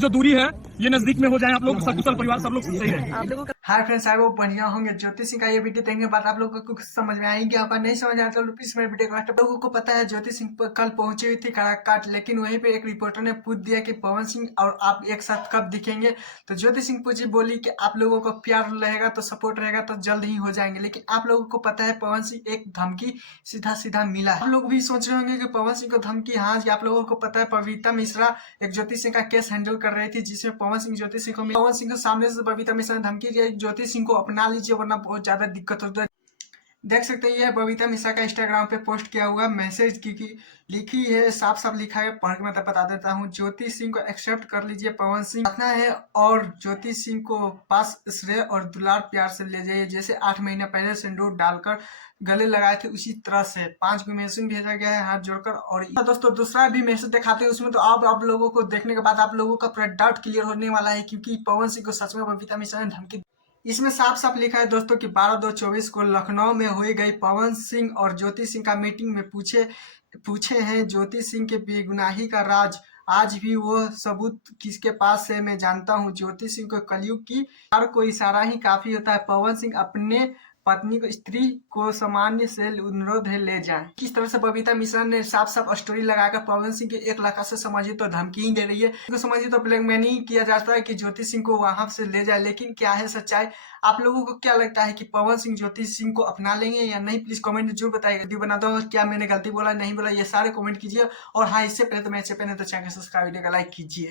जो दूरी है ये नजदीक में हो जाए, आप लोग सकुशल परिवार सब लोग सही रहे। आप लोगों का हाय फ्रेंड्स, आए वो बढ़िया होंगे। ज्योति सिंह का ये वीडियो देखने के बाद आप लोगों को कुछ समझ में आएंगे, आपका नहीं समझ आया तो प्लीज मेरे वीडियो को लास्ट तक। लोगों को पता है ज्योति सिंह कल पहुंची हुई थी काराकाट, लेकिन वहीं पे एक रिपोर्टर ने पूछ दिया कि पवन सिंह और आप एक साथ कब दिखेंगे। तो ज्योति सिंह पूछी, बोली कि आप लोगों को प्यार रहेगा तो सपोर्ट रहेगा तो जल्द ही हो जाएंगे। लेकिन आप लोगों को पता है पवन सिंह एक धमकी सीधा सीधा मिला है। आप लोग भी सोच रहे होंगे कि पवन सिंह को धमकी, हाँ जी, आप लोगों को पता है पविता मिश्रा एक ज्योति सिंह का केस हैंडल कर रही थी, जिसमें पवन सिंह ज्योति सिंह को पवन सिंह के सामने से बबीता मिश्रा ने धमकी दी, ज्योति सिंह को अपना लीजिए वरना बहुत ज्यादा दिक्कत होता है। देख सकते हैं ये बबीता मिश्रा का इंस्टाग्राम पे पोस्ट किया हुआ मैसेज की लिखी है, साफ साफ लिखा है, पढ़ के मैं बता देता हूँ। ज्योति सिंह को एक्सेप्ट कर लीजिए, पवन सिंह अपना है और ज्योति सिंह को पास श्रेय और दुलार प्यार से ले जाइए। जैसे 8 महीना पहले सिंदूर डालकर गले लगाए थे उसी तरह से 5 को मैसेज भेजा गया है हाथ जोड़कर। और दोस्तों दूसरा भी मैसेज दिखाते हैं उसमें, तो अब आप लोगों को देखने के बाद आप लोगों का पूरा डाउट क्लियर होने वाला है, क्योंकि पवन सिंह को सच में बबीता मिश्रा ने धमकी। इसमें साफ साफ लिखा है दोस्तों कि 12/2/24 को लखनऊ में हुई गई पवन सिंह और ज्योति सिंह का मीटिंग में पूछे हैं ज्योति सिंह के बेगुनाही का राज। आज भी वो सबूत किसके पास है मैं जानता हूँ। ज्योति सिंह को कलयुग की हर कोई इशारा ही काफी होता है। पवन सिंह अपने पत्नी को स्त्री को सामान्य से अनुरोध है ले जाएं। किस तरह से बबीता मिश्रा ने साफ साफ स्टोरी लगाकर पवन सिंह के 1 लाख से समझिए तो धमकी ही दे रही है, तो समझिए तो ब्लैकमेलिंग किया जाता है कि ज्योति सिंह को वहां से ले जाए। लेकिन क्या है सच्चाई, आप लोगों को क्या लगता है कि पवन सिंह ज्योति सिंह को अपना लेंगे या नहीं? प्लीज कमेंट में जरूर बताइए। वीडियो बना दो, क्या मैंने गलती बोला नहीं बोला ये सारे कमेंट कीजिए। और हाँ, इससे पहले तो चैनल को सब्सक्राइब कीजिए।